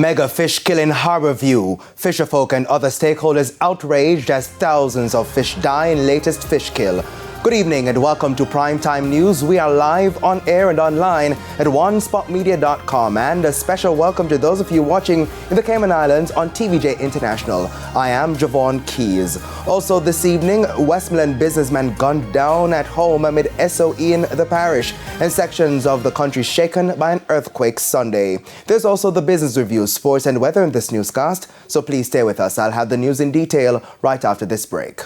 mega fish kill in Harbourview. Fisherfolk and other stakeholders outraged as thousands of fish die in latest fish kill. Good evening and welcome to Primetime News. We are live on air and online at onespotmedia.com, and a special welcome to those of you watching in the Cayman Islands on TVJ International. I am Javon Keys. Also this evening, Westmoreland businessman gunned down at home amid SOE in the parish, and sections of the country shaken by an earthquake Sunday. There's also the business review, sports and weather in this newscast, so please stay with us. I'll have the news in detail right after this break.